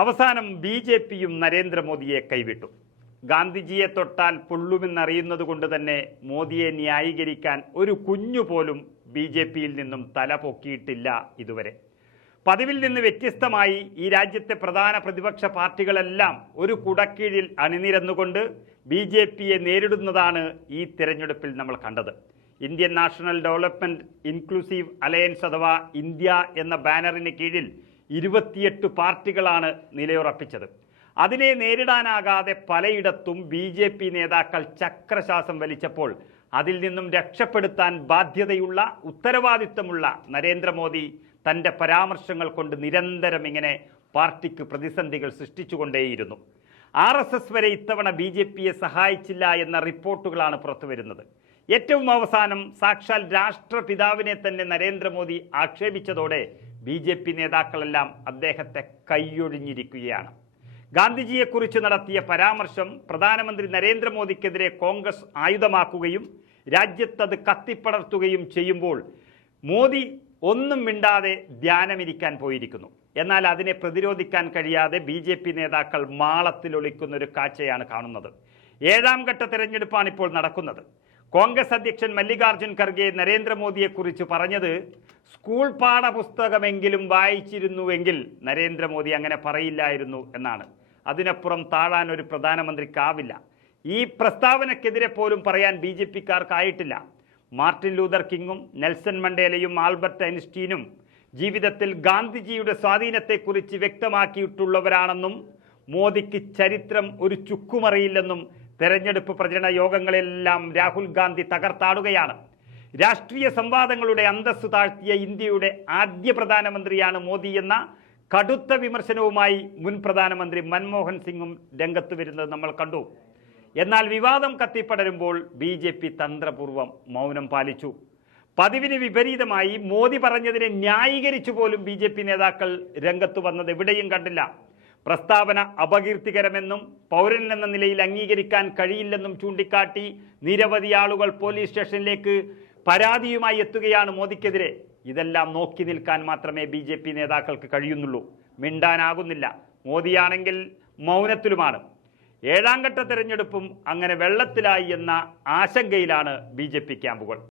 അവസാനം B J പിയും നരേന്ദ്രമോദിയെ കൈവിട്ടു. ഗാന്ധിജിയെ തൊട്ടാൽ പൊള്ളുമെന്നറിയുന്നത് കൊണ്ട് തന്നെ മോദിയെ ന്യായീകരിക്കാൻ ഒരു കുഞ്ഞു പോലും ബി ജെ പിയിൽ നിന്നും തല പൊക്കിയിട്ടില്ല ഇതുവരെ. പതിവിൽ നിന്ന് വ്യത്യസ്തമായി ഈ രാജ്യത്തെ പ്രധാന പ്രതിപക്ഷ പാർട്ടികളെല്ലാം ഒരു കുടക്കീഴിൽ അണിനിരന്നുകൊണ്ട് ബി ജെ പിയെ നേരിടുന്നതാണ് ഈ തിരഞ്ഞെടുപ്പിൽ നമ്മൾ കണ്ടത്. Indian national development inclusive alliance അഥവാ ഇന്ത്യ എന്ന ബാനറിന് കീഴിൽ ഇരുപത്തിയെട്ട് പാർട്ടികളാണ് നിലയുറപ്പിച്ചത്. അതിനെ നേരിടാനാകാതെ പലയിടത്തും ബി ജെ പി നേതാക്കൾ ചക്രശ്വാസം വലിച്ചപ്പോൾ അതിൽ നിന്നും രക്ഷപ്പെടുത്താൻ ബാധ്യതയുള്ള ഉത്തരവാദിത്തമുള്ള നരേന്ദ്രമോദി തന്റെ പരാമർശങ്ങൾ കൊണ്ട് നിരന്തരം ഇങ്ങനെ പാർട്ടിക്ക് പ്രതിസന്ധികൾ സൃഷ്ടിച്ചുകൊണ്ടേയിരുന്നു. ആർ എസ് എസ് വരെ ഇത്തവണ ബി ജെ പിയെ സഹായിച്ചില്ല എന്ന റിപ്പോർട്ടുകളാണ് പുറത്തുവരുന്നത്. ഏറ്റവും അവസാനം സാക്ഷാൽ രാഷ്ട്രപിതാവിനെ തന്നെ നരേന്ദ്രമോദി ആക്ഷേപിച്ചതോടെ ബി ജെ പി നേതാക്കളെല്ലാം അദ്ദേഹത്തെ കൈയൊഴിഞ്ഞിരിക്കുകയാണ്. ഗാന്ധിജിയെക്കുറിച്ച് നടത്തിയ പരാമർശം പ്രധാനമന്ത്രി നരേന്ദ്രമോദിക്കെതിരെ കോൺഗ്രസ് ആയുധമാക്കുകയും രാജ്യത്തത് കത്തിപ്പടർത്തുകയും ചെയ്യുമ്പോൾ മോദി ഒന്നും മിണ്ടാതെ ധ്യാനമിരിക്കാൻ പോയിരിക്കുന്നു. എന്നാൽ അതിനെ പ്രതിരോധിക്കാൻ കഴിയാതെ ബി ജെ പി നേതാക്കൾ മാളത്തിലൊളിക്കുന്ന ഒരു കാഴ്ചയാണ് കാണുന്നത്. ഏഴാം ഘട്ട തിരഞ്ഞെടുപ്പാണ് ഇപ്പോൾ നടക്കുന്നത്. കോൺഗ്രസ് അധ്യക്ഷൻ മല്ലികാർജുൻ ഖർഗെ നരേന്ദ്രമോദിയെക്കുറിച്ച് പറഞ്ഞത് സ്കൂൾ പാഠപുസ്തകമെങ്കിലും വായിച്ചിരുന്നുവെങ്കിൽ നരേന്ദ്രമോദി അങ്ങനെ പറയില്ലായിരുന്നു എന്നാണ്. അതിനപ്പുറം താഴാൻ ഒരു പ്രധാനമന്ത്രിക്കാവില്ല. ഈ പ്രസ്താവനക്കെതിരെ പോലും പറയാൻ ബി ജെ പിക്കാർക്കായിട്ടില്ല. മാർട്ടിൻ ലൂതർ കിങ്ങും നെൽസൺ മണ്ടേലയും ആൽബർട്ട് ഐൻസ്റ്റീനും ജീവിതത്തിൽ ഗാന്ധിജിയുടെ സ്വാധീനത്തെക്കുറിച്ച് വ്യക്തമാക്കിയിട്ടുള്ളവരാണെന്നും മോദിക്ക് ചരിത്രം ഒരു ചുക്കുമറിയില്ലെന്നും തെരഞ്ഞെടുപ്പ് പ്രചരണ യോഗങ്ങളെല്ലാം രാഹുൽ ഗാന്ധി തകർത്താടുകയാണ്. രാഷ്ട്രീയ സംവാദങ്ങളുടെ അന്തസ്സു താഴ്ത്തിയ ഇന്ത്യയുടെ ആദ്യ പ്രധാനമന്ത്രിയാണ് മോദി എന്ന കടുത്ത വിമർശനവുമായി മുൻ പ്രധാനമന്ത്രി മൻമോഹൻ സിംഗും രംഗത്ത് വരുന്നത് നമ്മൾ കണ്ടു. എന്നാൽ വിവാദം കത്തിപ്പടരുമ്പോൾ ബി ജെ പി തന്ത്രപൂർവം മൗനം പാലിച്ചു. പതിവിന് വിപരീതമായി മോദി പറഞ്ഞതിനെ ന്യായീകരിച്ചു പോലും ബി നേതാക്കൾ രംഗത്ത് വന്നത് എവിടെയും കണ്ടില്ല. പ്രസ്താവന അപകീർത്തികരമെന്നും പൗരൻ എന്ന നിലയിൽ അംഗീകരിക്കാൻ കഴിയില്ലെന്നും ചൂണ്ടിക്കാട്ടി നിരവധി ആളുകൾ പോലീസ് സ്റ്റേഷനിലേക്ക് പരാതിയുമായി എത്തുകയാണ് മോദിക്കെതിരെ. ഇതെല്ലാം നോക്കി നിൽക്കാൻ മാത്രമേ ബി ജെ പി നേതാക്കൾക്ക് കഴിയുന്നുള്ളൂ. മിണ്ടാനാകുന്നില്ല. മോദിയാണെങ്കിൽ മൗനത്തിലുമാണ്. ഏഴാം ഘട്ട തെരഞ്ഞെടുപ്പും അങ്ങനെ വെള്ളത്തിലായി എന്ന ആശങ്കയിലാണ് ബി ക്യാമ്പുകൾ.